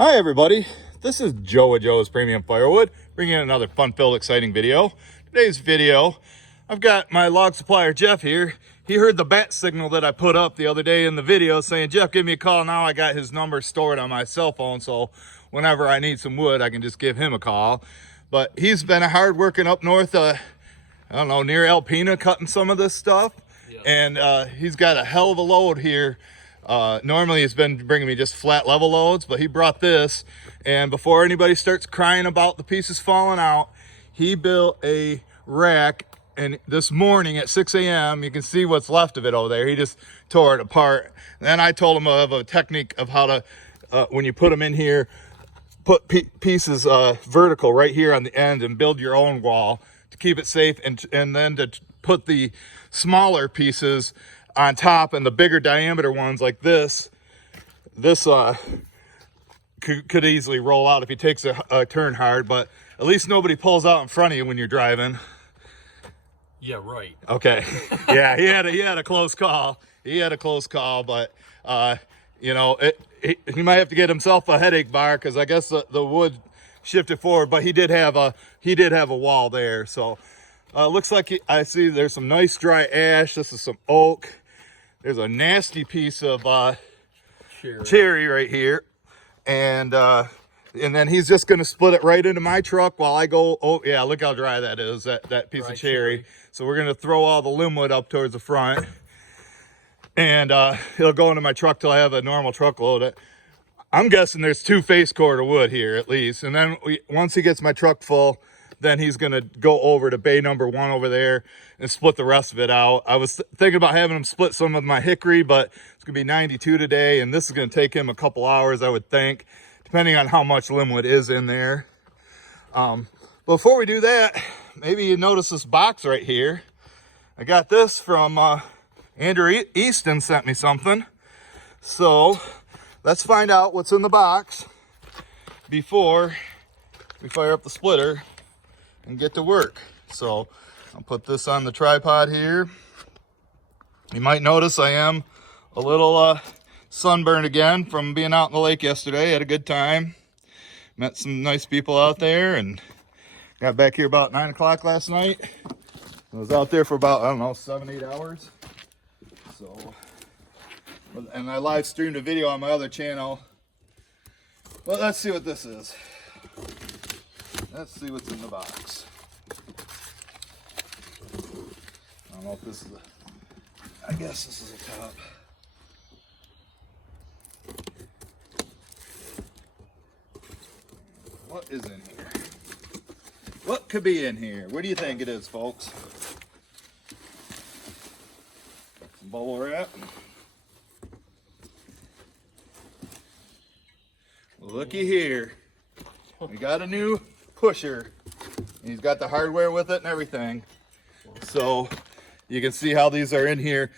Hi everybody, this is Joe with Joe's Premium Firewood, bringing in another fun-filled, exciting video. Today's video, I've got my log supplier Jeff here. He heard the bat signal that I put up the other day in the video saying, Jeff, give me a call now. I got his number stored on my cell phone, so whenever I need some wood, I can just give him a call. But he's been hard working up north, I don't know, near Alpena, cutting some of this stuff. Yeah. And he's got a hell of a load here. Normally he's been bringing me just flat level loads, but he brought this, and before anybody starts crying about the pieces falling out, he built a rack. And this morning at 6 a.m. you can see what's left of it over there. He just tore it apart. And then I told him of a technique of how to, when you put them in here, put pieces vertical right here on the end and build your own wall to keep it safe, and then to put the smaller pieces on top, and the bigger diameter ones like this could easily roll out if he takes a turn hard, but at least nobody pulls out in front of you when you're driving. Yeah, right. Okay. Yeah, he had a close call. But you know, he might have to get himself a headache bar, because I guess the wood shifted forward, but he did have a wall there. So looks like I see there's some nice dry ash. This is some oak. There's a nasty piece of cherry right here, and then he's just going to split it right into my truck while I go. Oh yeah, look how dry that is, that piece of cherry. So we're going to throw all the limb wood up towards the front, and it'll go into my truck till I have a normal truckload. I'm guessing there's 2 face cord of wood here at least, and then once he gets my truck full, then he's going to go over to bay number 1 over there and split the rest of it out. I was thinking about having him split some of my hickory, but it's going to be 92 today, and this is going to take him a couple hours, I would think, depending on how much limwood is in there. Before we do that, maybe you notice this box right here. I got this from Andrew Easton sent me something. So let's find out what's in the box before we fire up the splitter and get to work. So I'll put this on the tripod here. You might notice I am a little sunburned again from being out in the lake yesterday. Had a good time. Met some nice people out there, and got back here about 9 o'clock last night. I was out there for about, I don't know, 7-8 hours. So, and I live streamed a video on my other channel. Well, let's see what this is. Let's see what's in the box. I don't know if this is I guess this is a top. What is in here? What could be in here? What do you think it is, folks? Some bubble wrap. Looky here. We got a new pusher. He's got the hardware with it and everything. So you can see how these are in here.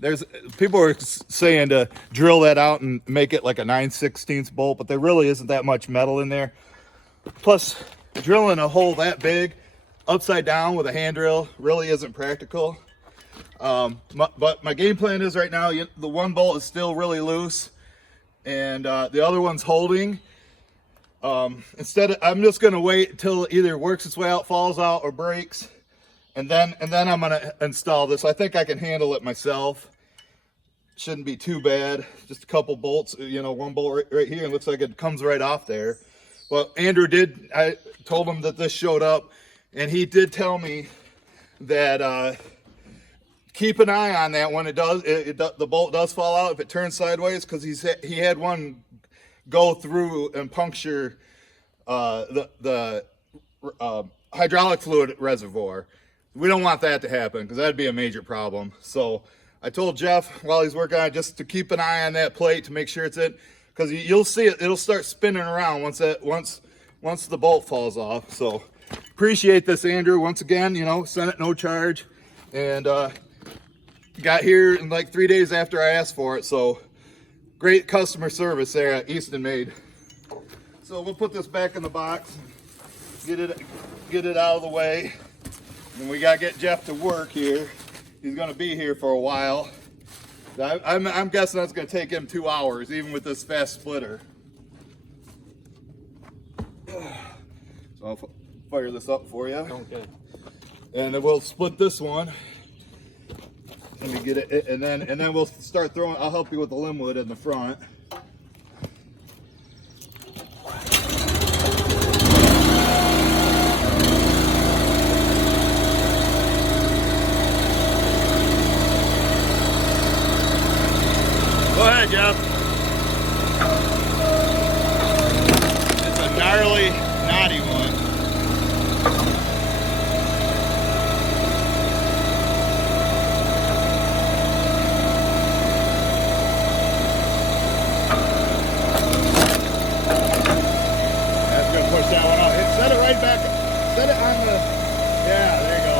There's people are saying to drill that out and make it like a 9/16 bolt, but there really isn't that much metal in there. Plus, drilling a hole that big upside down with a hand drill really isn't practical. But my game plan is right now, the one bolt is still really loose, and the other one's holding. I'm just gonna wait until it either works its way out, falls out, or breaks, and then I'm gonna install this. I think I can handle it myself. Shouldn't be too bad. Just a couple bolts, you know, one bolt right here, and looks like it comes right off there. Well, Andrew did. I told him that this showed up, and he did tell me that keep an eye on that when it does. The bolt does fall out if it turns sideways, because he had one go through and puncture the hydraulic fluid reservoir. We don't want that to happen, because that'd be a major problem. So I told Jeff while he's working on it just to keep an eye on that plate to make sure it's in, because you'll see it'll start spinning around once the bolt falls off. So appreciate this, Andrew, once again. You know, sent it no charge, and got here in like 3 days after I asked for it. So great customer service there at Eastonmade. So we'll put this back in the box, get it out of the way, and we gotta get Jeff to work here. He's gonna be here for a while. I'm guessing that's gonna take him 2 hours, even with this fast splitter. So I'll fire this up for you. Okay. And then we'll split this one. Let me get it, and then we'll start throwing. I'll help you with the linwood in the front. Go ahead, Jeff. It's a gnarly, knotty one. That's gonna push that one up. Set it right back. Set it on the. Yeah, there you go.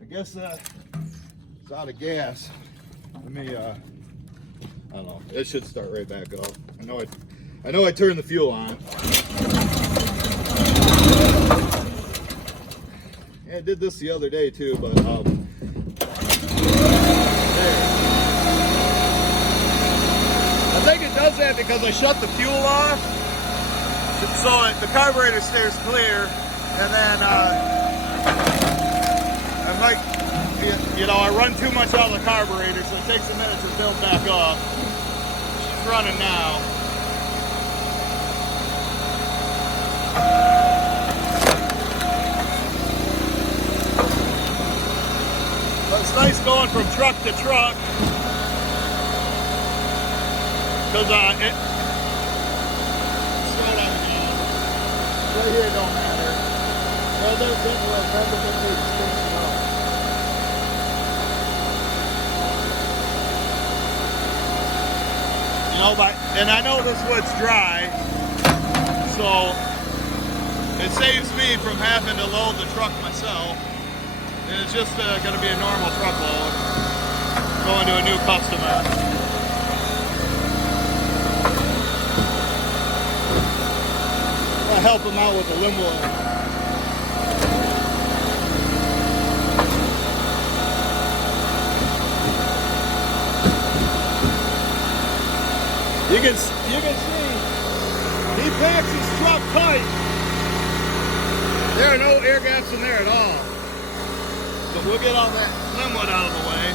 I guess it's out of gas. Let me I don't know. It should start right back up. I know I turned the fuel on. Yeah, I did this the other day too, but there. I think it does that because I shut the fuel off, so the carburetor stays clear, and then I'm like, you know, I run too much out of the carburetor, so it takes a minute to build back up. She's running now. But it's nice going from truck to truck, because it slow down again. Right here don't matter. Well, that's it. You know, and I know this wood's dry, so it saves me from having to load the truck myself. And it's just going to be a normal truckload going to a new customer. I'll help him out with the linwood. You can see he packs his truck tight. There are no air gaps in there at all. But we'll get all that linwood out of the way.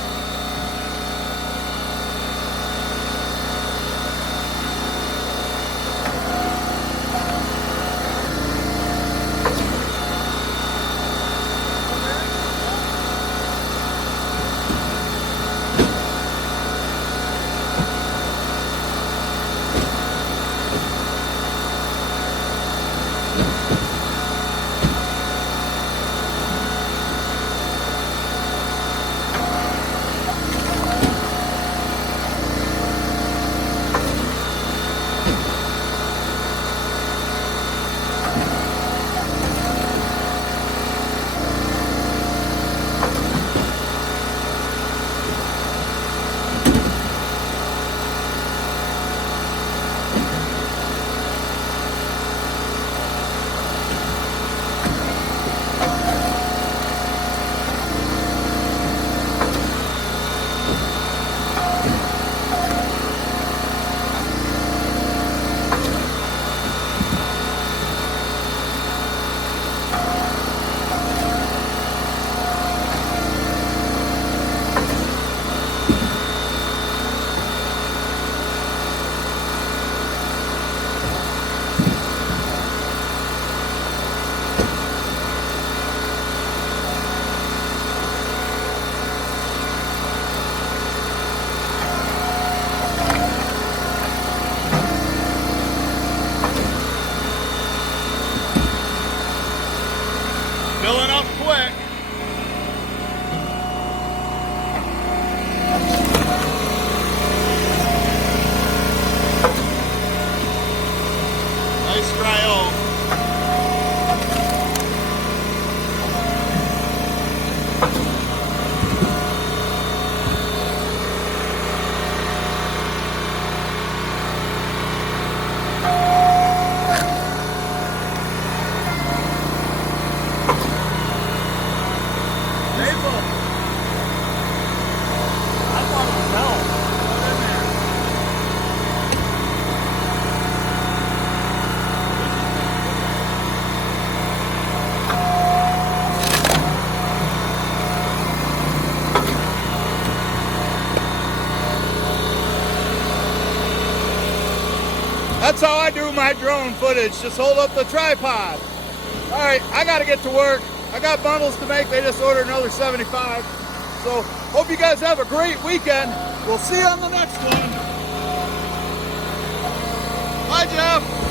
That's how I do my drone footage. Just hold up the tripod. All right, I got to get to work. I got bundles to make. They just ordered another 75. So hope you guys have a great weekend. We'll see you on the next one. Bye, Jeff.